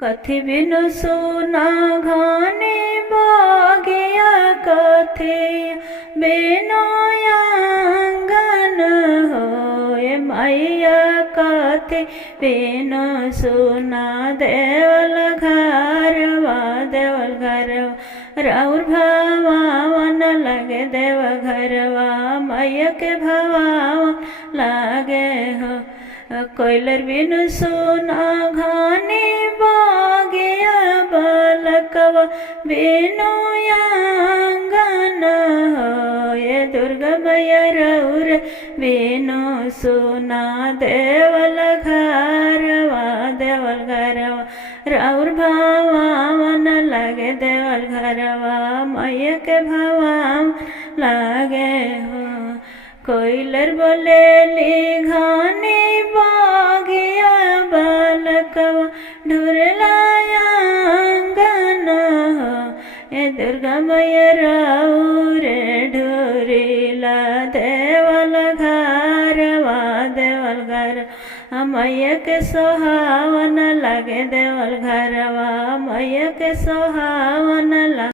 कथी बिनु सुना घाने बागिया, कथी बिनु आंगन होए मैया, कथी बिनु सुना देवल घरवा, देवल घरवा राउर भवावन लगे, देव घरवा मैया के भवावन लागे हो। कोयलर बिनु सुना घाने बागिया, बालकवा बिनु आंगन होए दुर्गा मैया राउर बिनु सुना देवल घरवा, देवल घरवा राउर भवावन लगे, देवल घरवा मैया के भवावन लागे हो। कोयलर बोलेली घाने बागिया, बालकवा ढुरला आंगन हो ए दुर्गा मैया राउर ढुरिला, देवल घरवा, देवल घर मैया के सोहावन लगे, देवल घरवा मैया के सोहावन लगे।